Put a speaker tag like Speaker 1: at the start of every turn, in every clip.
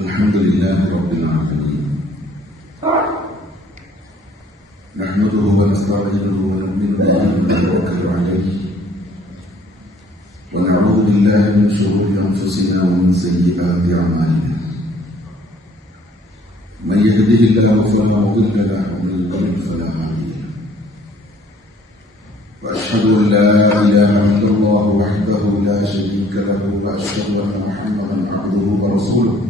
Speaker 1: الحمد لله رب العالمين. نحمده ونستعينه ونؤمن به ونتوكل عليه. ونعوذ بالله من شرور أنفسنا ومن سيئات أعمالنا. من يهده الله فلا مضل له ومن يضلل فلا هادي له. وأشهد أن لا إله إلا الله وحده لا شريك له وأشهد أن محمدا عبده ورسوله.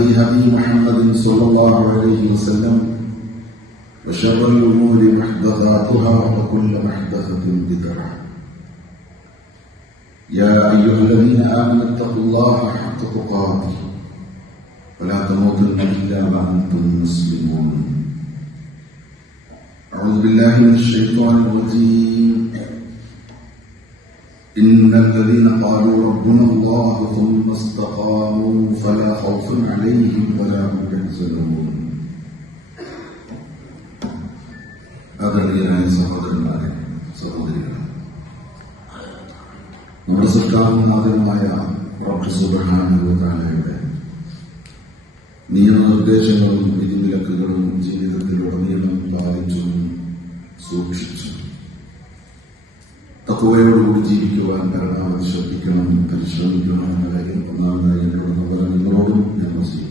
Speaker 1: هدي محمد صلى الله عليه وسلم وشر الأمور محدثاتها وكل محدثة بدعة. يا أيها الذين آمنوا اتقوا الله حق تقاته ولا تموتن إلا وأنتم مسلمون. أعوذ بالله من الشيطان الرجيم. ان الذين قالوا ربنا الله ثم استقاموا فلا خوف عليهم ولا هم يحزنون ആദരണീയരായ സഹോദരന്മാരെ സഹോദരികളെ നമ്മുടെ സർക്കാരിനാഥമായ ഡോക്ടർ സുബ്രഹാനുഭവത്താലയുടെ നിയമനിർദ്ദേശങ്ങളും വിധിവിലക്കുകളും ജീവിതത്തിലുടനീളം പാലിച്ചും സൂക്ഷിച്ചും തത്വയോടുകൂടി ജീവിക്കുവാൻ പരമാവധി ശ്രദ്ധിക്കണം പരിശ്രമിക്കണം എന്ന കാര്യം ഒന്നാമതായി എന്നോട് പോലെ നിങ്ങളോടും ഞാൻ ചെയ്യും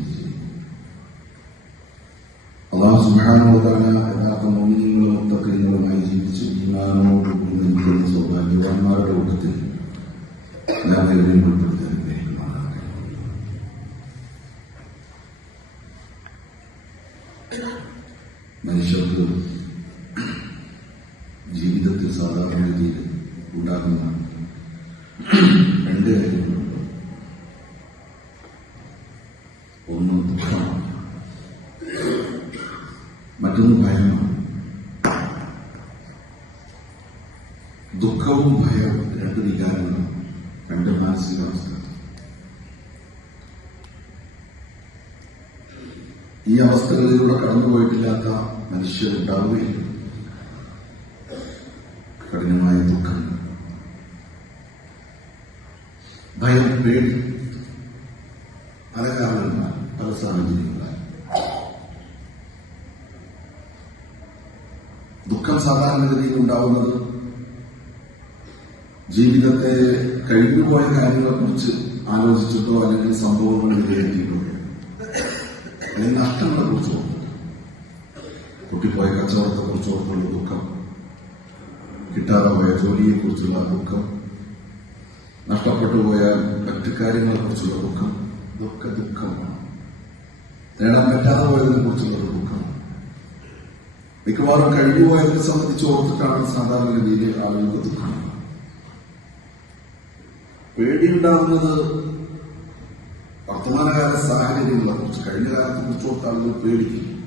Speaker 1: അള്ളാഹു സുബ്ഹാനഹുവതആല യഥാർത്ഥ മോഹിനികളും മുത്തഖീങ്ങളുമായി ജീവിച്ച് ഈമാനോടുകൂടി നിൽക്കുന്ന സൗഭാഗ്യവാന്മാരുടെ കൂട്ടത്തിൽ എല്ലാവരെയും ഉൾപ്പെടുത്തി അനുഗ്രഹിക്കുമാറാകട്ടെ മനുഷ്യർക്ക് ജീവിതത്തിൽ സാധാരണ രീതിയിൽ ഉണ്ടാകുന്ന രണ്ട് കാര്യങ്ങളുണ്ട് ഒന്ന് ദുഃഖമാണ് മറ്റൊന്ന് ഭയമാണ് ദുഃഖവും ഭയവും രണ്ട് വികാരങ്ങളും രണ്ട് മാനസികാവസ്ഥ ഈ അവസ്ഥകളിലൂടെ കടന്നുപോയിട്ടില്ലാത്ത മനുഷ്യരുണ്ടാവുകയില്ല കഠിനമായ ദുഃഖം. ഭയം പേടി. പല കാരണങ്ങളാൽ പല സാഹചര്യങ്ങളാൽ. ദുഃഖം സാധാരണഗതിയിൽ ഉണ്ടാവുന്നത് ജീവിതത്തെ കഴിഞ്ഞുപോയ കാര്യങ്ങളെക്കുറിച്ച് ആലോചിച്ചിട്ടോ അല്ലെങ്കിൽ സംഭവങ്ങൾ വിലയിരുത്തിയിട്ടോ അല്ലെങ്കിൽ നഷ്ടങ്ങളെ കുറിച്ച് കുട്ടിപ്പോയ കച്ചവടത്തെ കുറിച്ച് ഓർക്കുള്ള ദുഃഖം കിട്ടാതെ പോയ ജോലിയെ കുറിച്ചുള്ള ദുഃഖം നഷ്ടപ്പെട്ടു പോയ മറ്റു കാര്യങ്ങളെക്കുറിച്ചുള്ള ദുഃഖം ഇതൊക്കെ ദുഃഖമാണ്. നേടാൻ പറ്റാതെ പോയതിനെ കുറിച്ചുള്ള ദുഃഖം. മിക്കവാറും കഴിഞ്ഞുപോയതിനെ സംബന്ധിച്ച് ഓർത്തിട്ടാണ് സാധാരണഗതിയിൽ ആളുകൾക്ക് ദുഃഖം പേടിയുണ്ടാകുന്നത് വർത്തമാനകാല സാഹചര്യങ്ങളെ കുറിച്ച് കഴിഞ്ഞ കാലത്തെ കുറിച്ച് ഓർത്ത് ആളുകൾ പേടിക്കും.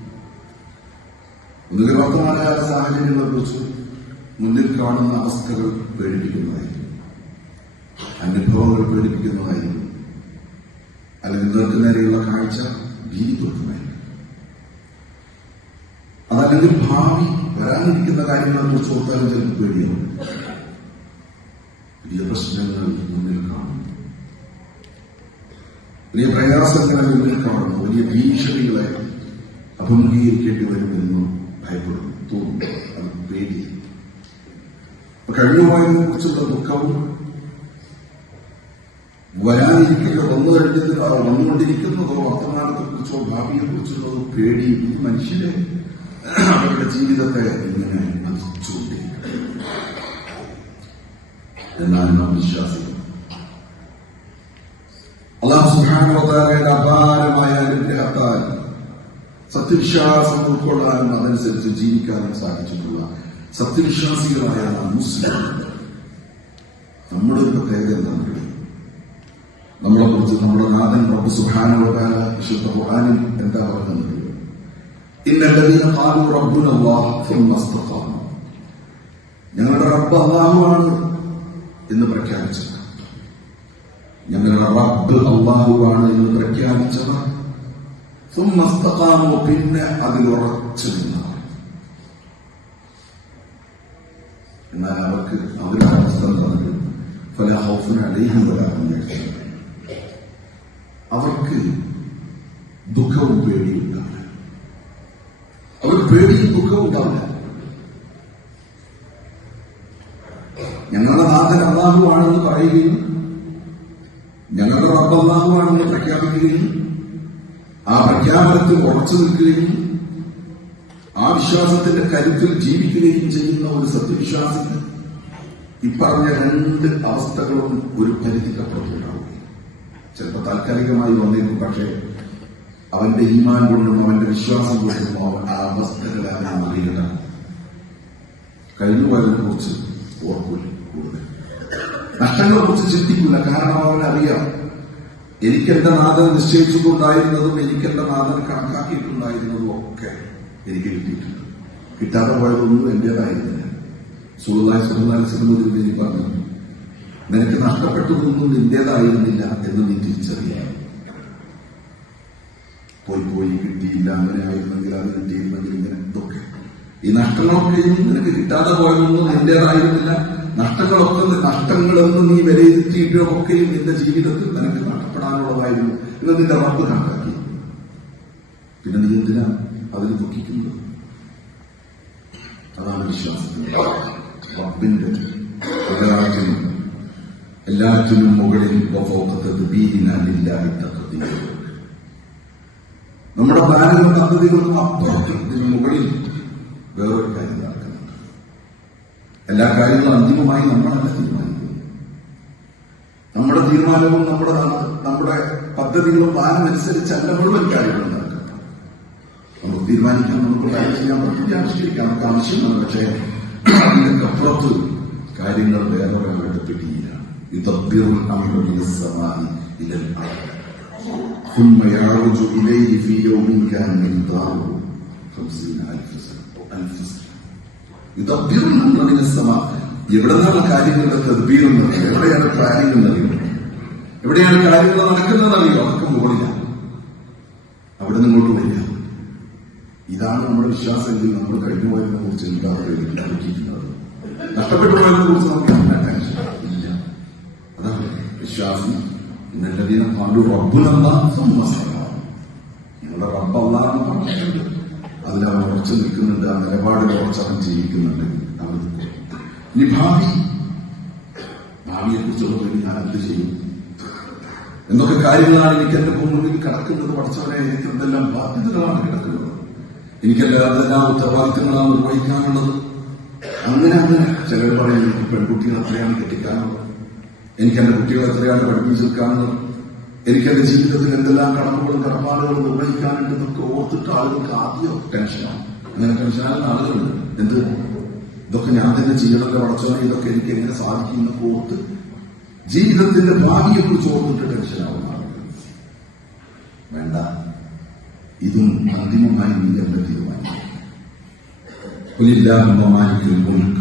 Speaker 1: ഒന്നുകിൽ വർത്തമാനകാല സാഹചര്യങ്ങളെ കുറിച്ച് മുന്നിൽ കാണുന്ന അവസ്ഥകൾ പേടിപ്പിക്കുന്നതായിരിക്കും. അനുഭവങ്ങൾ പേടിപ്പിക്കുന്നതായിരിക്കും. അല്ലെങ്കിൽ നേർക്ക് നേരെയുള്ള കാഴ്ച ഭീതിപ്പെടുത്തുന്നതായിരിക്കും. അതല്ലെങ്കിൽ ഭാവി വരാനിരിക്കുന്ന കാര്യങ്ങളെ കുറിച്ച് ഓർത്താലും ചിലപ്പോൾ പേടിയാവും. പ്രശ്നങ്ങൾ മുന്നിൽ കാണും. വലിയ പ്രയാസങ്ങളെ മുന്നിൽ കാണുന്നു വലിയ ഭീഷണികളെ അഭിമുഖീകരിക്കേണ്ടി വരുമെന്ന് ഭയപ്പെടുന്നു തോന്നുന്നു. അത് പേടി കഴിഞ്ഞുപോയതിനെ കുറിച്ചുള്ള ദുഃഖവും വരാനിരിക്കുക വന്നു കഴിഞ്ഞതിന് വന്നുകൊണ്ടിരിക്കുന്നതോ വർത്തമാനത്തെ കുറിച്ചോ ഭാവിയെ കുറിച്ചുള്ളതോ പേടിയും ഈ മനുഷ്യരെ അവരുടെ ജീവിതത്തെ ഇങ്ങനെ നശിച്ചുകൊണ്ടിരിക്കും എന്നാൽ നാം വിശ്വാസികൾ സുഹാനുവതാരയുടെ അപാരമായ അനുഗ്രഹത്താൽ സത്യവിശ്വാസം ഉൾക്കൊള്ളാനും അതനുസരിച്ച് ജീവിക്കാനും സാധിച്ചിട്ടുള്ള സത്യവിശ്വാസികളായ മുസ്ലിം. നമ്മുടെ ഒരു പ്രത്യേകത എന്താണ് നമ്മളെ കുറിച്ച് നമ്മുടെ നാഥൻ പ്രഭു സുഹാനുവതാര വിശുദ്ധ ഖുർആാനിൽ എന്താ പറഞ്ഞത് ഞങ്ങളുടെ റബ്ബ് എന്ന് പ്രഖ്യാപിച്ചു ഞങ്ങളുടെ റബ്ബ് അള്ളാഹുവാണ് എന്ന് പ്രഖ്യാപിച്ചവർ. സുമസ്തകാമോ പിന്നെ അതിൽ ഉറച്ചു നിന്നവർ. എന്നാൽ അവർക്ക് അവരുടെ അവസ്ഥ പറഞ്ഞു പല ഹൗസിന് അടിയാൻ വരാമെന്ന് അവർക്ക് ദുഃഖവും പേടിയും ഉണ്ടാവില്ല. അവർ പേടിയും ദുഃഖവും ഉണ്ടാവില്ല. ഞങ്ങളുടെ നാഥൻ അള്ളാഹുവാണെന്ന് പറയുകയും അള്ളാഹുവാണെന്ന് പ്രഖ്യാപിക്കുകയും ആ പ്രഖ്യാപനത്തിൽ ഉറച്ചു നിൽക്കുകയും ആ വിശ്വാസത്തിന്റെ കരുത്തിൽ ജീവിക്കുകയും ചെയ്യുന്ന ഒരു സത്യവിശ്വാസിക്ക് ഇപ്പറഞ്ഞ രണ്ട് അവസ്ഥകളും ഒരു പരിധിക്കപ്പുറത്തുണ്ടാവും ചിലപ്പോൾ താൽക്കാലികമായി വന്നേക്കും പക്ഷേ അവന്റെ ഈമാൻ കൊണ്ടും അവന്റെ വിശ്വാസം കൊണ്ടും അവൻ ആ അവസ്ഥകളാണ് അറിയണം കഴിഞ്ഞു പോയതിനെ കുറിച്ച് ഓർക്കൂല കൂടുതൽ. നഷ്ടങ്ങളെ കുറിച്ച് ചിന്തിക്കില്ല കാരണം അവനറിയാം. എനിക്കെന്റെ നാഥൻ നിശ്ചയിച്ചിട്ടുണ്ടായിരുന്നതും എനിക്കെന്റെ നാഥൻ കണക്കാക്കിയിട്ടുണ്ടായിരുന്നതും ഒക്കെ എനിക്ക് കിട്ടിയിട്ടുണ്ട്. കിട്ടാതെ പോയതൊന്നും എന്റേതായിരുന്നില്ല സുഹൃത്തായ സുഹൃത്തായ പറഞ്ഞു നിനക്ക് നഷ്ടപ്പെട്ടതൊന്നും നിന്റേതായിരുന്നില്ല എന്ന് നീ തിരിച്ചറിയാം. പോയി പോയി കിട്ടിയില്ല അങ്ങനെ ആയിരുന്നെങ്കിൽ അത് കിട്ടിയിരുന്നെങ്കിൽ ഇങ്ങനെ ഇതൊക്കെ. ഈ നഷ്ടങ്ങളൊക്കെയും നിനക്ക് കിട്ടാതെ പോയതൊന്നും നിന്റേതായിരുന്നില്ല. നഷ്ടങ്ങളൊക്കെ നഷ്ടങ്ങളൊന്നും നീ വിലയിരുത്തിയിട്ടോ ഒക്കെയും നിന്റെ ജീവിതത്തിൽ നിനക്ക് നഷ്ടപ്പെടാനുള്ളതായിരുന്നു എന്ന് നിന്റെ റബ്ബ് കണക്കാക്കി. പിന്നെ നീ എന്തിനാ അതിന് ദുഃഖിക്കുന്നത്? അതാണ് വിശ്വാസത്തിന്റെ റബ്ബിന്റെ എല്ലാറ്റിനും എല്ലാറ്റിനും മുകളിൽ നമ്മുടെ പ്ലാനുകൾ പദ്ധതികളും അപ്പുറത്തും ഇതിന് മുകളിൽ വേറൊരു കാര്യം നടക്കുന്നുണ്ട് എല്ലാ കാര്യങ്ങളും അന്തിമമായി നമ്മളല്ല തീരുമാനിക്കുന്നത് നമ്മുടെ തീരുമാനവും നമ്മുടെ ന- നമ്മുടെ പദ്ധതികളും പ്ലാനും അനുസരിച്ചല്ല മുഴുവൻ കാര്യങ്ങളും നടക്കുന്നത് നമുക്ക് തീരുമാനിക്കാൻ നമുക്ക് കാര്യം ചെയ്യാൻ പറ്റില്ല ആവിഷ്കരിക്കാം നമുക്ക് ആവശ്യമാണ് പക്ഷേ അതിനൊക്കെ അപ്പുറത്ത് കാര്യങ്ങൾ വേറെ വേറെ പിടിയിലാണ് ഇതബ്ബിറുൽ അംറു മിനസ് സമാഇ ഇലൽ അർദ് ثم يعرج إليه في يوم كان مقداره خمسين ألف سنة ألف سنة യുദ്ധീർണ സമ എവിടെ നിന്നാണ് കാര്യങ്ങളുടെ തദ്ബീറുന്നത് എവിടെയാണ് പ്ലാനിങ് അറിയോ എവിടെയാണ് കാര്യങ്ങൾ നടക്കുന്നത് അറിയോ അവർക്ക് മുകളില്ല അവിടെ നിങ്ങോട്ട് വരിക. ഇതാണ് നമ്മുടെ വിശ്വാസമെങ്കിൽ നമ്മൾ കഴിഞ്ഞു പോയതിനെ കുറിച്ച് എന്താ ഉണ്ടാക്കിയിരിക്കുന്നത് നഷ്ടപ്പെട്ടുപോയതിനെ കുറിച്ച് നമുക്ക് ഇല്ല. അതാണ് വിശ്വാസം. ഇന്നലെ പാണ്ടു റബ്ബുനെന്താ സമ്മസമാണ് നിങ്ങളുടെ റബ്ബ് അള്ളാഹ് പറഞ്ഞിട്ടുണ്ട് അതിലവൻ ഉറച്ചു നിൽക്കുന്നുണ്ട് ആ നിലപാടിൽ ഉറച്ച് അവൻ ഇനി ഭാവി ഭാവിയെ കുറിച്ചുള്ള പേടി ഞാൻ എന്ത് ചെയ്യും? എന്തൊക്കെ കാര്യങ്ങളാണ് എനിക്ക് എന്റെ മുന്നിൽ കിടക്കുന്നത് പഠിച്ചവരെ എനിക്ക് എന്തെല്ലാം ബാധ്യതകളാണ് കിടക്കുന്നത്. എനിക്കെല്ലാം അതെല്ലാം ഉത്തരവാദിത്തങ്ങളാണ് നിർവഹിക്കാനുള്ളത്? അങ്ങനെ അങ്ങനെ. ചിലർ പറയും എനിക്ക് പെൺകുട്ടികൾ എത്രയാണ് കെട്ടിക്കാനുള്ളത്. എനിക്ക് എന്റെ കുട്ടികളെ എത്രയാണ് പഠിപ്പിച്ചെടുക്കാനുള്ളത് എനിക്കെന്റെ ജീവിതത്തിൽ എന്തെല്ലാം കടമ്പകളും കടപ്പാടുകളും നിർവഹിക്കാനുണ്ട് എന്നൊക്കെ ഓർത്തിട്ട് ആളുകൾക്ക് ആദ്യം ടെൻഷനാണ് അങ്ങനെ ടെൻഷനാകുന്ന ആളുകളുണ്ട്. എന്ത്? ഇതൊക്കെ ഞാൻ തന്നെ ചെയ്യണമെന്ന് വളച്ചോ ഇതൊക്കെ എനിക്ക് എങ്ങനെ സാധിക്കും എന്നൊക്കെ ഓർത്ത് ജീവിതത്തിന്റെ ഭാവിയെക്കുറിച്ച് ഓർത്തിട്ട് ടെൻഷനാവുന്ന ആളുകൾ. വേണ്ട. ഇതും അന്തിമമായി നീ എന്റെ തീരുമാനം പുലില്ലാഹുമ്മ മാലിക്കൽ മുൽക്ക്.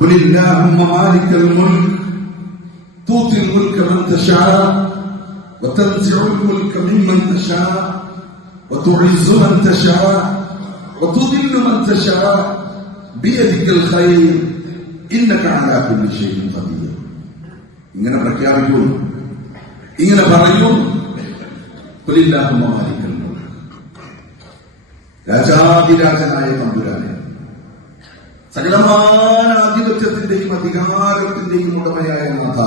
Speaker 1: പുലില്ലാഹുമ്മ മാലിക്കൽ മുൽക്ക്. തൂത്തിൽ മുൽക്ക് തശാ وتنزع الملك ممن تشاء وتعز من تشاء وتذل من تشاء بيدك الخير انك على كل شيء قدير ഇങ്ങനെ പ്രഖ്യാപിക്കൂ ഇങ്ങനെ പറയൂ قل اللهم مالك الملك രാജാതിരാജനായ തമ്പുരാനെ സകലമായ ആധിപത്യത്തിന്റെയും അധികാരത്തിന്റെയും ഉടമയായ നാഥ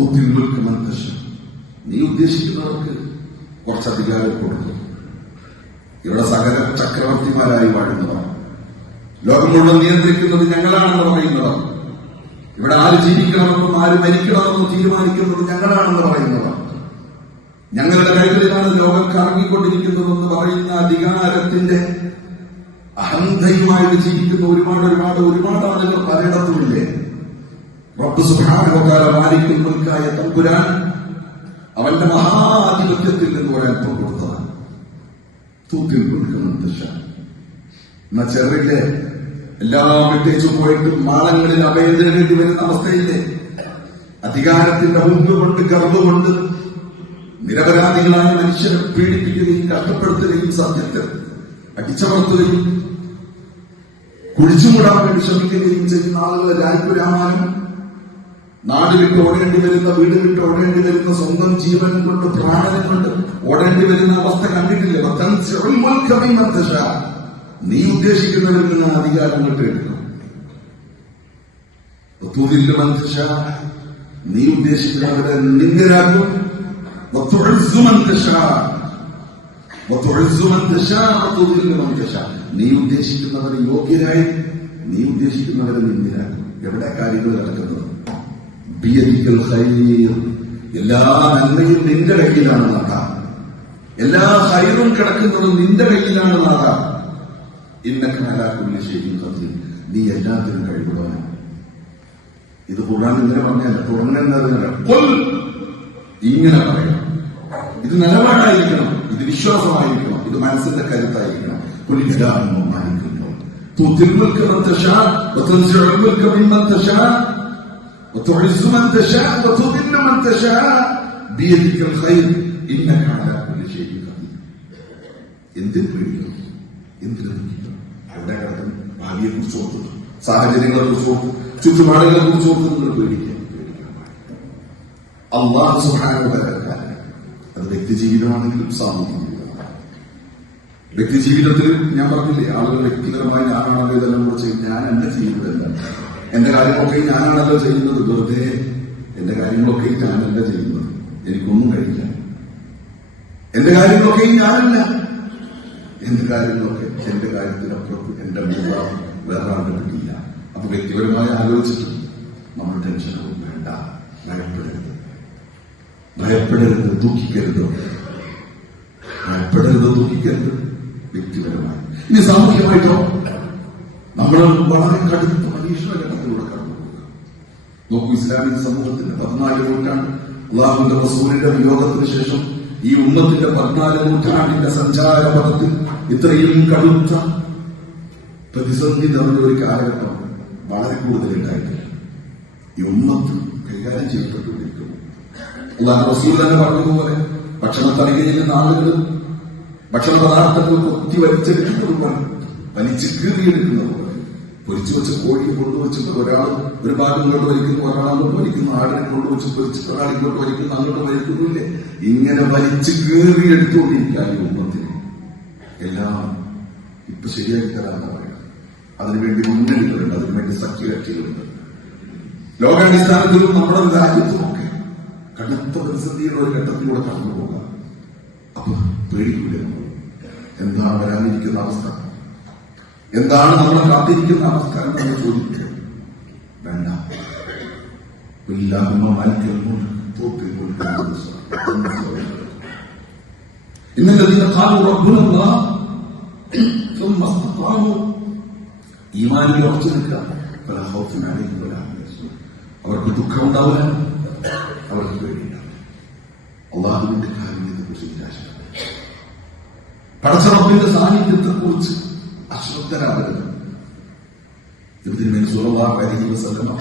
Speaker 1: തൂത്തിൽ നിൽക്കുമെന്ന് നീ ഉദ്ദേശിക്കുന്നവർക്ക് കുറച്ച് അധികാരം കൊടുക്കും. ഇവിടെ സകല ചക്രവർത്തിമാരായി വാഴുന്നവർ. ലോകം മുഴുവൻ നിയന്ത്രിക്കുന്നത് ഞങ്ങളാണെന്ന് പറയുന്നവർ. ഇവിടെ ആര് ജീവിക്കണമെന്നും ആര് മരിക്കണമെന്നും തീരുമാനിക്കുന്നത് ഞങ്ങളാണെന്ന് പറയുന്നവർ. ഞങ്ങളുടെ കൈകളിലാണ് ലോകം കറങ്ങിക്കൊണ്ടിരിക്കുന്നതെന്ന് പറയുന്ന അധികാരത്തിന്റെ അഹന്തയുമായിട്ട് ജീവിക്കുന്ന ഒരുപാട് ഒരുപാട് ഒരുപാട് ആളുകൾ പലയിടത്തുമില്ലേ റബ്ബ് സുബ്ഹാനഹുവതആല മാലിക്കുൽ മുൽക്കായ തമ്പുരാൻ അവന്റെ മഹാധിപത്യത്തിൽ നിന്ന് ഒരൽപ്പം കൊടുത്തതാണ്. തൂക്കിൽ കൊടുക്കുന്ന ദശ എന്നാ ചെറിയ എല്ലാം വിട്ടേച്ചു പോയിട്ട് മാളങ്ങളിൽ അഭയം തേടേണ്ടി വരുന്ന അവസ്ഥയില്ലേ? അധികാരത്തിന്റെ മുമ്പ് കൊണ്ട് ഗർഭമുണ്ട് നിരപരാധികളായ മനുഷ്യരെ പീഡിപ്പിക്കുകയും കഷ്ടപ്പെടുത്തുകയും സത്യത്തെ അടിച്ചമർത്തുകയും കുഴിച്ചുമൂടാൻ വേണ്ടി ശ്രമിക്കുകയും ചെയ്യുന്ന ആളുകളെ രാജ്പുരാമാനും നാട് വിട്ട് ഓടേണ്ടി വരുന്ന വീട് വിട്ട് ഓടേണ്ടി വരുന്ന സ്വന്തം ജീവൻ കൊണ്ട് പ്രാണനം കൊണ്ട് ഓടേണ്ടി വരുന്ന അവസ്ഥ കണ്ടിട്ടില്ലേ? നീ ഉദ്ദേശിക്കുന്നവരിൽ നിന്ന് അധികാരം കൊണ്ട് എടുക്കണം നീ ഉദ്ദേശിക്കുന്നവരെ നിന്ദരാക്കും. നീ ഉദ്ദേശിക്കുന്നവരെ യോഗ്യരായി നീ ഉദ്ദേശിക്കുന്നവരെ നിന്ദരാക്കും എവിടെ കാര്യങ്ങൾ നടക്കുന്നത്? ബിയദിക്കൽ ഖൈർ എല്ലാ നന്മയും നിന്റെ കയ്യിലാണ് നാഥ എല്ലാ ഹൈറും കിടക്കുന്നതും നിന്റെ കയ്യിലാണ് നാഥ ഇന്നക്ക് നലാക്കുള്ള ശരിയും കഥയും നീ എല്ലാത്തിനും കഴിവുള്ളവനാണ് ഇത് ഖുർആൻ ഇങ്ങനെ പറഞ്ഞാൽ തുടങ്ങുന്നത് കൊൽ ഇങ്ങനെ പറയണം ഇത് നിലപാടായിരിക്കണം ഇത് വിശ്വാസമായിരിക്കണം ഇത് മനസ്സിന്റെ കരുത്തായിരിക്കണം കുലിക്കാനും മാനിക്കുന്നു تؤتي الملك من تشاء وتنزع الملك ممن تشاء وتعز من تشاء وتذل من تشاء بيدك الخير انك على كل شيء قدير എന്തിനു പേടിക്കണം എന്തിനു പേടിക്കണം അവിടെ കിടക്കുന്ന ഭാവിയെ കുറിച്ച് ഓർക്കുന്നു സാഹചര്യങ്ങളെ കുറിച്ച് ഓർത്ത് ചുറ്റുപാടുകളെ കുറിച്ച് ഓർത്ത് നിങ്ങൾ പേടിക്കുക പേടിക്കാൻ പാടില്ല. അള്ളാഹു സുഹാനുഭവക്കാരൻ അത് വ്യക്തി ജീവിതമാണെങ്കിലും സാമൂഹിക ജീവിതമാണ് വ്യക്തി ജീവിതത്തിൽ ഞാൻ പറഞ്ഞില്ലേ ആളുകൾ വ്യക്തിപരമായി ഞാനാണല്ലോ ഇതെല്ലാം കൂടെ ചെയ്യും ഞാൻ എന്റെ ചെയ്യുന്നതല്ല എന്റെ കാര്യങ്ങളൊക്കെ ഞാനാണല്ലോ ചെയ്യുന്നത്. വെറുതെ എന്റെ കാര്യങ്ങളൊക്കെ ഞാനല്ല ചെയ്യുന്നത്. എനിക്കൊന്നും കഴിയില്ല. എന്റെ കാര്യങ്ങളൊക്കെ ഞാനല്ല. എന്റെ കാര്യങ്ങളൊക്കെ എന്റെ കാര്യത്തിനപ്പുറത്ത് എന്റെ മൂവ വേറെ ആളുടെ കിട്ടിയില്ല അപ്പൊ വ്യക്തിപരമായി ആലോചിച്ചിട്ട് നമ്മൾ ടെൻഷനൊന്നും വേണ്ട. ഭയപ്പെടരുത്. ഭയപ്പെടരുത് ദുഃഖിക്കരുത്. ഭയപ്പെടരുത് ദുഃഖിക്കരുത് വ്യക്തിപരമായി. ഇനി സാമൂഹ്യമായിട്ടോ നമ്മൾ വളരെ കടുത്ത പരീക്ഷണ ഘട്ടത്തിലൂടെ കടന്നു നോക്കൂ ഇസ്ലാമിക സമൂഹത്തിന്റെ പതിനാല് നൂറ്റാണ്ട് അള്ളാഹുന്റെ റസൂലിന്റെ വിയോഗത്തിന് ശേഷം ഈ ഉമ്മത്തിന്റെ പതിനാല് നൂറ്റാണ്ടിന്റെ സഞ്ചാര പഥത്തിൽ ഇത്രയും കടുത്ത പ്രതിസന്ധി നിറഞ്ഞ ഒരു കാലഘട്ടം വളരെ കൂടുതൽ ഉണ്ടായിട്ടില്ല. ഈ ഉമ്മത്ത് കൈകാര്യം ചെയ്യപ്പെട്ടുകൊണ്ടിരിക്കുന്നു. അള്ളാഹു റസൂൽ തന്നെ പറഞ്ഞതുപോലെ ഭക്ഷണത്തളികയിൽ നിന്ന് ആളുകൾ ഭക്ഷണ പദാർത്ഥങ്ങൾ കൊത്തി വലിച്ചെടുക്കുന്നത് പോലെ വലിച്ചു കീറിയെടുക്കുന്നത് പൊരിച്ചു വെച്ച കോഴി കൊണ്ടുവച്ചിട്ട് ഒരാൾ ഒരു ഭാഗം ഇങ്ങോട്ട് വലിക്കുന്നു ഒരാൾ അങ്ങോട്ട് വലിക്കുന്നു ആടിനെ കൊണ്ടുവച്ച് പൊരിച്ചിട്ട് ഒരാൾ ഇങ്ങോട്ട് വലിക്കുന്നു അങ്ങോട്ട് വലിക്കുന്നില്ലേ ഇങ്ങനെ വലിച്ചു കീറി എടുത്തുകൊണ്ടിരിക്കാൻ രൂപത്തിന് എല്ലാം ഇപ്പൊ ശരിയാക്കി തരാമെന്ന് പറയാം അതിനുവേണ്ടി മുന്നണികളുണ്ട് അതിനുവേണ്ടി സഖ്യകക്ഷികളുണ്ട്. ലോകാടിസ്ഥാനത്തിലും നമ്മുടെ രാജ്യത്തുമൊക്കെ കടുത്ത പ്രതിസന്ധിയുടെ ഒരു ഘട്ടത്തിലൂടെ കടന്നു പോകാം അപ്പൊ പേടിക്കൂല നമ്മൾ. എന്താണ് വരാനിരിക്കുന്ന അവസ്ഥ? എന്താണ് നമ്മളെ കാത്തിരിക്കുന്ന അവസ്ഥ എന്ന് ചോദിക്കുക വേണ്ട ഇല്ലായ്മ മാനിക്കൽ ഇന്നലെ قالوا ربنا الله ثم استقاموا ഈമാനിൽ ഉറച്ചു നിൽക്കുക പല ഹൗഫിൻ അലൈഹിം വലാ ഹും യഹ്സനൂൻ. അവർക്ക് ദുഃഖം ഉണ്ടാവില്ല അവർക്ക് പേടിയുണ്ടാവില്ല അള്ളാഹുവിന്റെ കാരുണ്യത്തെ കുറിച്ച് നിരാശപ്പെടരുത് പടച്ചറപ്പിന്റെ സാന്നിധ്യത്തെ കുറിച്ച് വസല്ലമ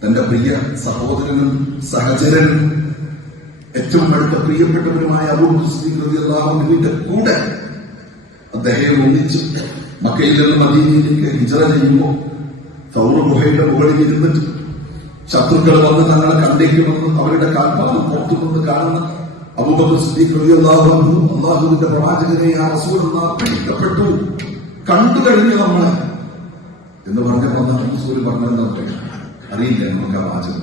Speaker 1: തന്റെ പ്രിയ സഹോദരനും സഹചരനും ഏറ്റവും അടുത്ത പ്രിയപ്പെട്ടവരുമായ അബൂബിന്റെ കൂടെ അദ്ദേഹം ഒന്നിച്ച് മക്കയിൽ നിന്ന് മദീനയിലേക്ക് ഹിജറ ചെയ്യുമ്പോൾ സൗറ ഗുഹയുടെ മുകളിൽ ഇരുന്നിട്ട് ശത്രുക്കൾ വന്ന് തങ്ങളെ കണ്ടേക്കുമെന്ന് അവരുടെ കാൽപ്പാട് പുറത്തു നിന്ന് കാണുന്ന അബൂബക്കർ സിദ്ദീഖ് അൻഹു അള്ളാഹുവിന്റെ പ്രവാചകനെ ആ റസൂൽ പിടിക്കപ്പെട്ടു കണ്ടു കഴിഞ്ഞു നമ്മൾ എന്ന് പറഞ്ഞപ്പോ അന്ന് റസൂൽ അറിയില്ല നമുക്ക് ആ വാചകം.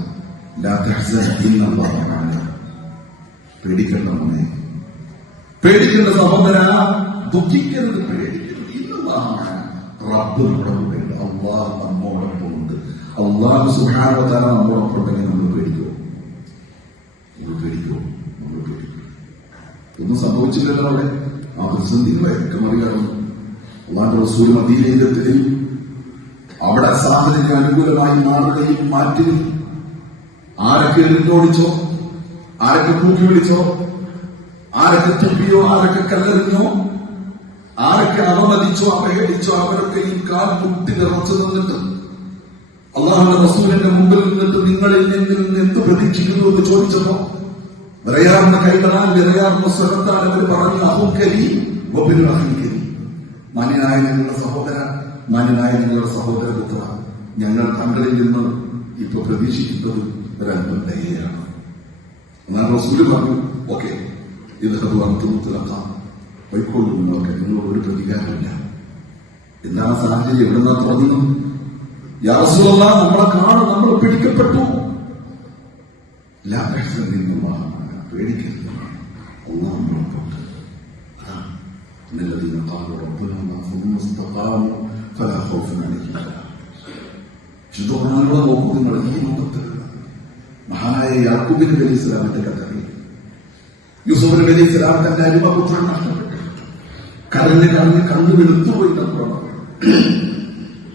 Speaker 1: പേടിക്കണ്ട മോനെ. പേടിക്കേണ്ട സഹോദര ദുഃഖിക്കരുത് പേടിക്കരുത്. മഅനാ റബ്ബ് നമ്മോടൊപ്പം ഉണ്ടെങ്കിൽ നമ്മൾ പേടിക്കുമോ നമ്മൾ പേടിക്കുമോ നമ്മൾ പേടിക്കും ഒന്നും സംഭവിച്ചില്ലല്ലോ അവിടെ. ആ പ്രതിസന്ധി പ്രതിസന്ധികളെയൊക്കെ മറികടന്നു അള്ളാന്റെ അവിടെ സാഹചര്യം അനുകൂലമായി മാറുകയും മാറ്റി ആരൊക്കെ എഴുന്നോടിച്ചോ ആരൊക്കെ കൂക്കി വിളിച്ചോ? ആരൊക്കെ തുപ്പിയോ? ആരൊക്കെ കല്ലെറിഞ്ഞോ? ആരൊക്കെ അവമതിച്ചോ? അവഹേളിച്ചോ ഈ കാൽ മുട്ടി നിറച്ചു നിന്നിട്ട് അള്ളാഹുന്റെ റസൂലിന്റെ മുമ്പിൽ നിന്നിട്ട് നിങ്ങളിൽ നിന്നിൽ നിന്ന് എന്ത് പ്രതീക്ഷിക്കുന്നു എന്ന് ചോദിച്ചപ്പോ വിറയാറിന്റെ കൈകളാൽ വിറയാറിന്റെ സ്വരത്താൽ അവർ പറഞ്ഞു അഹുക്കരി അഹിക്കരി മാന്യനായ നിങ്ങളുടെ സഹോദര മാന്യനായ സഹോദര പുത്ര ഞങ്ങൾ തങ്ങളിൽ നിന്ന് ഇപ്പൊ പ്രതീക്ഷിക്കുന്നത് ഒരല്പം ദയയാണ്. എന്നാൽ റസൂൽ പറഞ്ഞു ഓക്കെ ഇത് അത് വർത്തുത്തിലാക്കാം പോയിക്കൊള്ളൂ നിങ്ങൾക്ക് നിങ്ങളോട് ഒരു പ്രതികാരമില്ല. എന്താണ് സാഹചര്യം? എവിടെ നിന്നാ തുറന്നു യാസുള്ള നമ്മളെ കാണും നമ്മൾ പിടിക്കപ്പെട്ടു. ലാഭം നിന്നുമാണ് പേടിക്കരുത്. നമ്മളെക്കൊണ്ട് അതാണ് إن الذين قالوا ربنا الله ثم استقاموا فلا خوف عليهم ولا ശുദ്ധമാനുള്ള നോക്കൂ നിങ്ങൾ ഈ ലോകത്ത് മഹാനായ യാക്കൂബിന് അലി ഇസ്ലാമിന്റെ കഥകളിൽ യൂസുഫ് നബി അലി ഇസ്ലാം തന്റെ അരിമപുത്രൻ നഷ്ടപ്പെട്ടു കരഞ്ഞ് കരഞ്ഞ് കണ്ണു വെളുത്തുപോയി എന്നൊക്കെ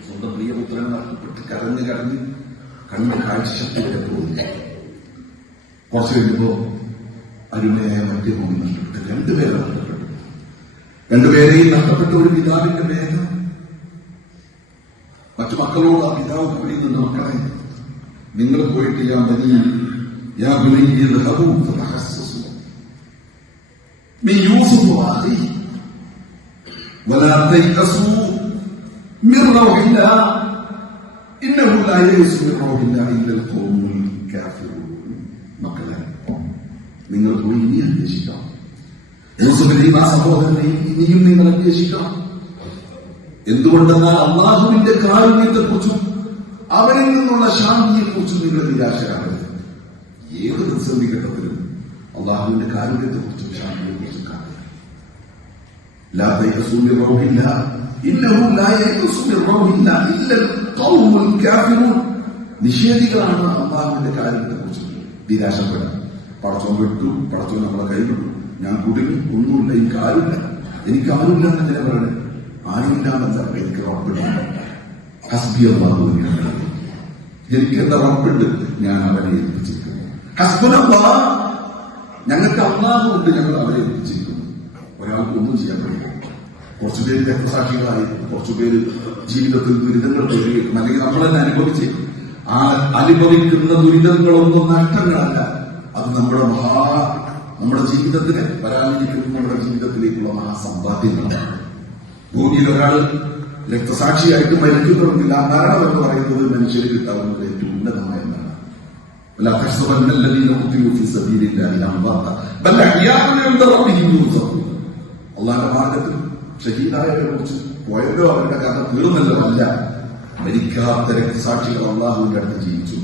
Speaker 1: സ്വന്തം പ്രിയപുത്രൻ നഷ്ടപ്പെട്ട് കരഞ്ഞ് കരഞ്ഞ് കണ്ണ് കാഴ്ചശക്തി വരെ പോയി കുറച്ച് കഴിയുമ്പോ അരുമയായ മറ്റേ ഭൂമി നഷ്ടപ്പെട്ടു രണ്ടുപേരെ നഷ്ടപ്പെട്ടു രണ്ടുപേരെയും നഷ്ടപ്പെട്ട ഒരു പിതാവിന്റെ വേദന മറ്റു മക്കളോട് ആ പിതാവ് പറയുന്നുണ്ട് മക്കളെ നിങ്ങൾ പോയിട്ട് യാ ബനി യാ ബനി ഇദ്ഹബു ഫതഹസ്സസു മിൻ യൂസുഫ് വഅഖി വലാ തൈഅസു മിൻ റൗഹില്ല ഇന്നഹു ലാ യൈസു മിൻ റൗഹില്ല ഇല്ലൽ ഖൗമുൽ കാഫിറൂൻ മക്കളെ നിങ്ങൾ പോയി ഇനി അന്വേഷിക്കണം യൂസുഫിനെയും ആ സഹോദരനെയും ഇനിയും നിങ്ങൾ അന്വേഷിക്കണം എന്തുകൊണ്ടെന്നാൽ അള്ളാഹുവിന്റെ കാരുണ്യത്തെക്കുറിച്ചും അവരിൽ നിന്നുള്ള ശാന്തിയെ കുറിച്ചും നിങ്ങൾ നിരാശരാകരുത് ഏത് പ്രതിസന്ധി ഘട്ടത്തിലും അള്ളാഹുവിന്റെ കാരുണ്യത്തെക്കുറിച്ചും ശാന്തിയെ കുറിച്ചും കാണുക നിഷേധികളാണ് അള്ളാഹുവിന്റെ കാര്യത്തെ കുറിച്ച് നിരാശപ്പെടുക. പടച്ചോൻ വിട്ടു പടച്ചോൻ നമ്മളെ കൈവിട്ടു. ഞാൻ കുടുങ്ങി ഒന്നുമില്ല. എനിക്ക് ആരുമില്ല. എനിക്ക് ആരുമില്ല എന്നതിനെ പറയണേ ആരുമില്ലാന്നല്ല എനിക്ക് ഉറപ്പില്ല. എനിക്ക് എന്താ ഉറപ്പുണ്ട്? ഞാൻ അവരെ ഏൽപ്പിച്ചിരിക്കുന്നു. ഞങ്ങൾക്ക് അള്ളാഹു ഉണ്ട് ഞങ്ങൾ അവരെ ഏൽപ്പിച്ചിരിക്കുന്നു. ഒരാൾക്ക് ഒന്നും ചെയ്യാൻ കഴിയില്ല. കുറച്ചുപേര് രക്തസാക്ഷികളായി കുറച്ചുപേര് ജീവിതത്തിൽ ദുരിതങ്ങൾ നേരിടും അല്ലെങ്കിൽ നമ്മൾ തന്നെ അനുഭവിച്ച് ആ അനുഭവിക്കുന്ന ദുരിതങ്ങളൊന്നും നഷ്ടങ്ങളല്ല. അത് നമ്മുടെ മഹാ നമ്മുടെ ജീവിതത്തിന് വരാനിരിക്കുന്ന നമ്മുടെ ജീവിതത്തിലേക്കുള്ള മഹാസമ്പാദ്യങ്ങളാണ്. ഭൂമിയിൽ ഒരാൾ രക്തസാക്ഷിയായിട്ട് മരിക്കുന്നവർക്കില്ല അന്താരണം എന്ന് പറയുന്നത് മനുഷ്യന് കിട്ടാവുന്നത് ഏറ്റവും ഉന്നതമായ മാർഗത്തിൽ ഷഹീദായവരെ കുറിച്ച് അവരുടെ കാരണം തീർന്നല്ലോ മരിക്കാത്ത രക്തസാക്ഷികൾ അള്ളാഹുവിന്റെ അടുത്ത് ജീവിച്ചു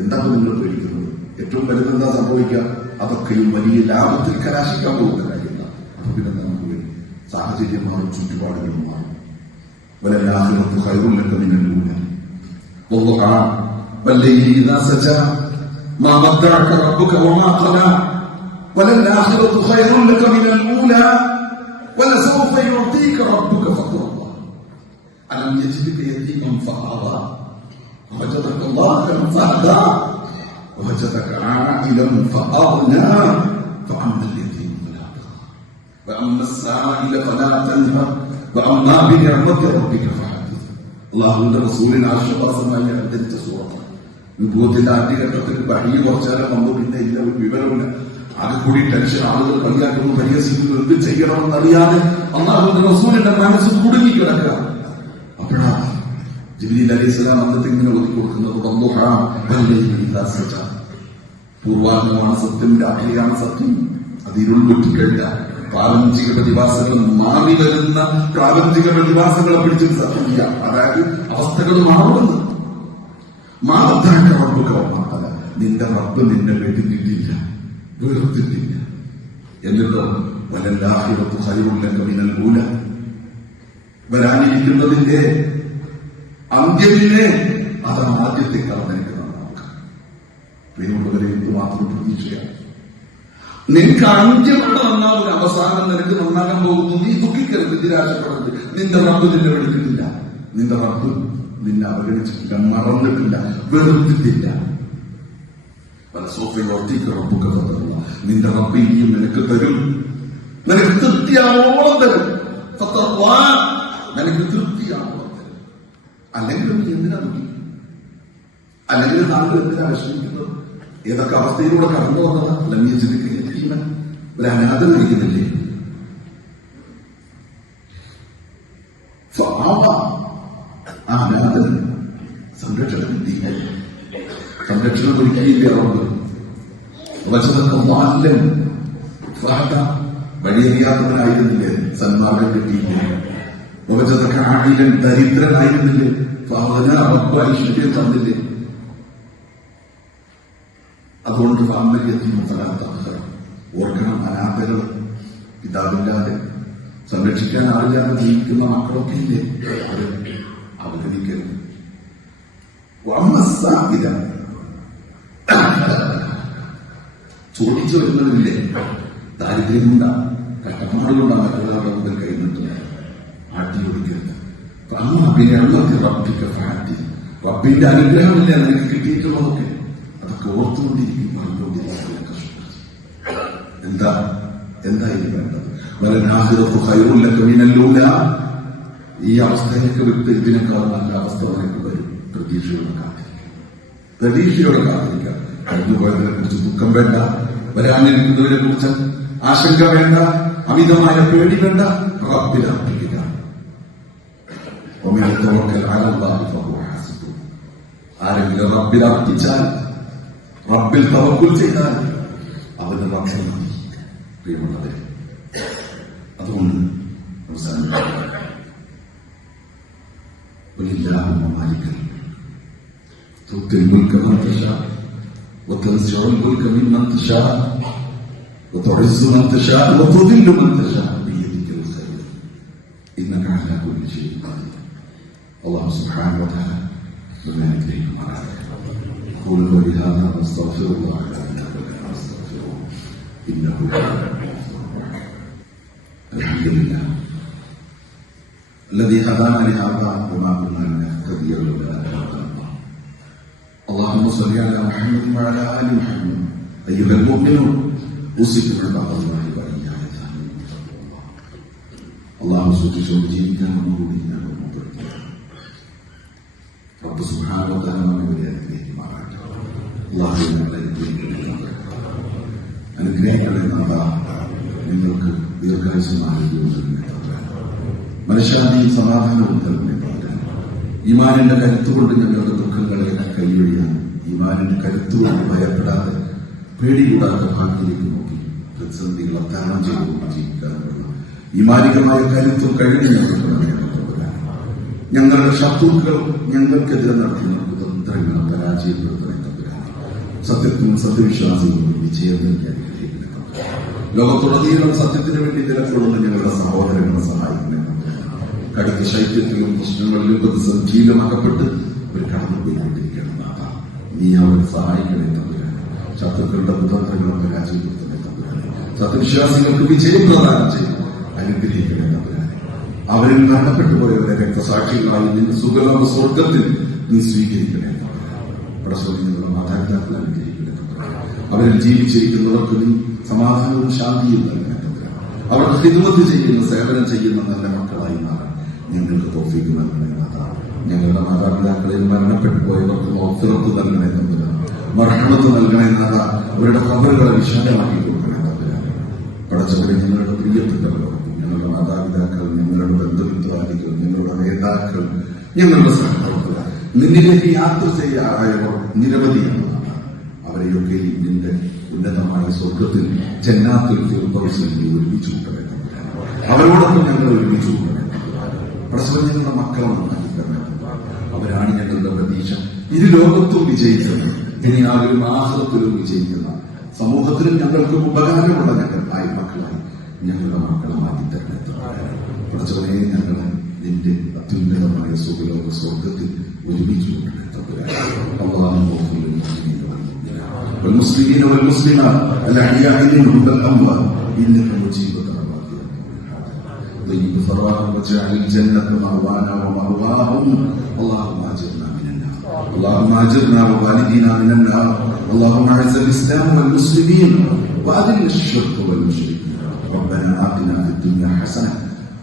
Speaker 1: എന്താണ് നിങ്ങൾ പേടിക്കുന്നത്? ഏറ്റവും വലുതെന്താ സംഭവിക്കുക? അതൊക്കെയും വലിയ ലാഭത്തിൽ കലാശിക്കാൻ പോകുന്ന കാര്യമില്ല അപ്പൊ പിന്നെ നമുക്ക് വരും സാഹചര്യം മാറും ചുറ്റുപാടുകളും മാറും വലാഹിറത്ത് ഹൈറുല്ലൊക്കെ നിങ്ങളുടെ والضحى والليل إذا سجى ما ودعك ربك وما قلى وللآخرة خير لك من الأولى ولسوف يعطيك ربك فترضى ألم يجدك يتيما فآوى ووجدك ضالا فهدى ووجدك عائلا فأغنى فأما اليتيم فلا تقهر وأما السائل فلا تنهر وأما بنعمة ربك فحدث അള്ളാഹുവിന്റെ റസൂലിന് ആശ്വാസമായി അവതരിച്ച സൂറത്ത് വിഭവത്തിന്റെ ആദ്യഘട്ടത്തിൽ വഴി കുറച്ചാലും വന്നു പിന്നെ ഇല്ല ഒരു വിവരമില്ല ആകെ കൂടി ടെൻഷൻ ആളുകൾ കളിയാക്കുന്നു പരിഹസിക്കുന്നു എന്ത് ചെയ്യണമെന്ന് അറിയാതെ അള്ളാഹുവിന്റെ റസൂലിന്റെ മനസ്സ് കുടുങ്ങി കിടക്കുക അപ്പോഴാ ജിബിലി അലൈഹി സ്വലാം അന്നത്തെ ഇങ്ങനെ ഒതുക്കി കൊടുക്കുന്നത്. പൂർവാഹമാണ് സത്യം രാത്രിയാണ് സത്യം. അത് ഇരുൾ വെട്ടിക്കഴിഞ്ഞ പ്രാപഞ്ചിക പ്രതിഭാസങ്ങൾ മാറി വരുന്ന പ്രാപഞ്ചിക പ്രതിഭാസങ്ങളെ പിടിച്ച് സത്യം ചെയ്യാം അതായത് അവസ്ഥകൾ റബ്ബുക വമാതല. നിന്റെ റബ്ബ് നിന്നെ വെട്ടിട്ടിട്ടില്ല വെറുത്തിട്ടില്ല. എന്നിട്ട് വലല്ലാഹിറത്തു ഹരിവുള്ള ഊല വരാനിരിക്കുന്നതിന്റെ അന്ത്യമില്ലേ അതാണ് ആദ്യത്തെ കടന്നിരിക്കുന്നത് നമുക്ക് പ്രിയമുള്ളവരെ എന്തുമാത്രം പ്രതീക്ഷയാണ് നിനക്ക് അന്ത്യമുള്ള നന്നാവുക അവസാനം നിനക്ക് നന്നാകാൻ പോകുന്നു. നീ ദുഃഖിക്കരുത് നിരാശപ്പെടരുത്. നിന്റെ റബ്ബ് നിന്നെ വിളിക്കുന്നില്ല നിന്റെ റബ്ബ് നിന്നെ അവഗണിച്ചിട്ടില്ല മറന്നിട്ടില്ല വെറുത്തിട്ടില്ല. ഒറ്റയ്ക്ക് റബ്ബൊക്കെ തന്നിട്ടുള്ള നിന്റെ ഇനിയും നിനക്ക് തരും. നിനക്ക് തൃപ്തിയാവോളം തരും. നിനക്ക് തൃപ്തിയാവോളം അല്ലെങ്കിൽ നീ എന്തിനാ ദുഃഖി അല്ലെങ്കിൽ താങ്കൾ എന്തിനാ വിഷമിക്കുന്നത്? ഏതൊക്കെ അവസ്ഥയിലൂടെ കടന്നു വന്നതാ? അല്ലെങ്കിൽ ചിന്തിക്കുന്ന ഒരു അനാഥ ഇരിക്കുന്നില്ലേ. ആ അനാഥൻ സംരക്ഷണം സംരക്ഷണം ഒരുക്കിയില്ല അവർക്ക്? വചനത്തെ വഴിയറിയാത്തവരായിരുന്നില്ലേ സന്മാർഗം കിട്ടിയില്ലേ? വചനത്തെ ആഴിലൻ ദരിദ്രനായിരുന്നില്ലേ? ഫഹദന അവർക്ക് ഐശ്വര്യം തന്നില്ലേ? അതുകൊണ്ട് ഫാമിലിയെത്തിയും സ്ഥലത്ത് ഓർക്കണം അനാഥകൾ പിതാവില്ലാതെ സംരക്ഷിക്കാൻ ആളില്ലാതെ ജീവിക്കുന്ന മക്കളൊക്കെ ഇല്ലേ? അവർ അവഗണിക്കരുത്. വമ്മസാഹിത ചോദിച്ചു വരുന്നതില്ലേ ദാരിദ്ര്യം കൊണ്ടാ കഷ്ടപ്പാടുകൊണ്ടാ മറ്റുള്ളവരുടെ മുതൽ ആട്ടി ഒടിക്കരുത് അമ്മ പിന്നെ അമ്മയ്ക്ക് റബ്ബിക്ക് ഫാറ്റി. റബ്ബിന്റെ അനുഗ്രഹമില്ല നിനക്ക് കിട്ടിയിട്ടുള്ളതൊക്കെ? അതൊക്കെ ഓർത്തുകൊണ്ടിരിക്കും പറഞ്ഞുകൊണ്ടിരിക്കും കഷ്ടം എന്താ? എന്താ ഇനി വേണ്ടത്? വലനാഹിറത്തു ഖൈറുല്ലക മിനല്ലൂല ഈ അവസ്ഥയിലേക്ക് വിട്ട് ഇതിനേക്കാൾ നല്ല അവസ്ഥ നിനക്ക് വരും. പ്രതീക്ഷയോടെ കാത്തിരിക്കാം. പ്രതീക്ഷയോടെ കാത്തിരിക്കാം. കഴിഞ്ഞുപോയതിനെ കുറിച്ച് ദുഃഖം വേണ്ട. വരാനിരിക്കുന്നതിനെ കുറിച്ച് ആശങ്ക വേണ്ട. അമിതമായ പേടി വേണ്ട. റബ്ബിൽ അർപ്പിക്കുക ومن يتوكل على الله فهو حسبه ആരെങ്കിലും റബ്ബിൽ അർപ്പിച്ചാൽ റബ്ബിൽ തവക്കുൽ ചെയ്താൽ അവന് രക്ഷ മതി പ്രിയമുള്ളവരെ അതുകൊണ്ട് അവസാനം ولله مالك تؤتي الملك من تشاء وتنزع الملك ممن تشاء وتعز من تشاء وتذل من تشاء الله سبحانه وتعالى بما يدريكم على أقول قولي هذا واستغفر الله لي ولكم واستغفروه انه هو الغفور الرحيم الحمد لله الذي هدانا لهذا وما كنا لنهتدي لولا ان هدانا الله اللهم صل على محمد وعلى ال محمد ايها المؤمنون اوصيكم عباد الله واياي ثاني الله اللهم സൂക്ഷിച്ചു ജീവിക്കാൻ അനുകൂലിക്കാൻ റബ്ബ് സുബ്ഹാനഹു വ തആല നമ്മെ അനുഗ്രഹിക്കുമാറാകട്ടെ അല്ലാഹു നമ്മളെ അനുഗ്രഹിക്കട്ടെ അനുഗ്രഹിക്കണേ നാഥ നിങ്ങൾക്ക് ദീർഘായുസും ആരോഗ്യവും തന്നെ മനഃശാന്തിയും സമാധാനവും തന്നെ ഈമാനിന്റെ കരുത്തുകൊണ്ട് ഞങ്ങളുടെ ദുഃഖങ്ങളെ കൈവഴിയാൻ ഈമാനിന്റെ കരുത്തുകൊണ്ട് ഭയപ്പെടാതെ പേടികൂടാത്ത ഭാഗ്യത്തിലേക്ക് നോക്കി പ്രതിസന്ധികളെ തരണം ചെയ്തുകൊണ്ട് ജീവിക്കാനുള്ള ഈമാനികമായ കരുത്തും കഴിവ് ഞങ്ങൾക്ക് ഞങ്ങളുടെ ശത്രുക്കൾ ഞങ്ങൾക്കെതിരെ നടത്തുന്ന തന്ത്രങ്ങൾ പരാജയപ്പെടുത്തണേ. സത്യത്തിനും സത്യവിശ്വാസികളും വിജയം. ലോകത്തുടനീളം സത്യത്തിന് വേണ്ടി നിലകൊള്ളുന്ന ഞങ്ങളുടെ സഹോദരങ്ങളെ സഹായിക്കണേ. കടുത്ത ശൈത്യത്തിലും പ്രശ്നങ്ങളിലും പ്രതിസന്ധിയിലും അകപ്പെട്ട് ഒരു കടന്നുപോയിക്കൊണ്ടിരിക്കണം നീ അവരെ സഹായിക്കണേ തമ്പുരാനെ ശത്രുക്കളുടെ കുതന്ത്രങ്ങളെ പരാജയപ്പെടുത്തണേ തമ്പുരാനെ സത്യവിശ്വാസികൾക്ക് വിജയം പ്രദാനം ചെയ്യും അനുഗ്രഹിക്കണേ തമ്പുരാനെ അവരിൽ മരണപ്പെട്ടു പോയവരെ രക്തസാക്ഷികളായി നിന്റെ സുഖലോക സ്വർഗത്തിൽ നീ സ്വീകരിക്കണേ. മാതാപിതാക്കളെ. അവരിൽ ജീവിച്ചിരിക്കുന്നവർക്ക് നീ സമാധാനവും ശാന്തിയും നൽകണേ. അവർ അവർക്ക് ഹിദ്മത്ത് ചെയ്യുന്ന സേവനം ചെയ്യുന്ന നല്ല മക്കളായി മാറാൻ ഞങ്ങൾക്ക് തോഫിക്ക് നൽകണേ നാഥ. ഞങ്ങളുടെ മാതാപിതാക്കളിൽ മരണപ്പെട്ടു പോയവർക്ക് ഓഫിറത്ത് നൽകണേ തമ്പുരാനെ മർഹമത്ത് നൽകണേ നാഥ അവരുടെ കബറുകളെ വിശാലമാക്കി കൊടുക്കണേ തമ്പുരാനെ പടച്ചവരെ ഞങ്ങളുടെ പ്രിയപ്പെട്ടവരോ ഞങ്ങളുടെ മാതാപിതാക്കൾ ഞങ്ങളുടെ ബന്ധുമിത്രാദികൾ നിങ്ങളുടെ നേതാക്കൾ ഞങ്ങളുടെ സഹപ്രവർത്തകർ. നിന്നിലേക്ക് യാത്ര ചെയ്യാറായവർ നിരവധിയാണ് അവരെയൊക്കെ നിന്റെ ഉന്നതമായ സ്വർഗത്തിൽ ജന്നാത്തിൽ ഫിർദൗസിൽ നീ ഒരുമിച്ച് തമ്പുരാനെ. അവരോടൊപ്പം ഞങ്ങൾ ഒരുമിച്ച് കൊണ്ടുവരണം പരസ്പരം ഞങ്ങളുടെ അവരാണ് ഞങ്ങളുടെ പ്രതീക്ഷ. ഇത് ലോകത്തും വിജയിച്ചത് ഇനി ആരും ആഹ്ലത്തിലും വിജയിക്കുന്ന സമൂഹത്തിലും ഞങ്ങൾക്കും ഉപകാരമുള്ള ഞങ്ങൾ ആയി മക്കളായി. ഞങ്ങളുടെ മക്കളെ മാറ്റി തരണേ പടച്ചവനെ ഞങ്ങളെ നിന്റെ അത്യുന്നതമായ സുഖലോക സ്വർഗത്തിൽ ഒരുമിച്ച് കൊണ്ടുവരണേ തമ്പുരാനെ. അള്ളാഹു ഓഫിൽ والمسلمين والمسلمات الأحياء منهم والأموات إنك مجيب دعوات طيب ثراهم واجعل الجنة مأوانا ومأواهم اللهم اجرنا من النار اللهم اجرنا ووالدينا من النار اللهم اعز الاسلام والمسلمين واذل الشرك والمشركين ربنا آتنا في الدنيا حسنة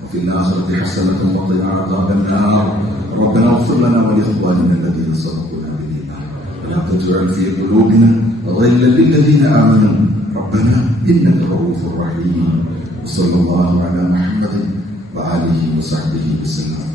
Speaker 1: وفي الآخرة حسنة وقنا عذاب النار. ربنا اغفر لنا ولإخواننا الذين سبقونا بالإيمان. ولا تجعل في قلوبنا غلا للذين آمنوا. ربنا إنك رؤوف رحيم. وصلى الله على محمد وآله وصحبه وسلم.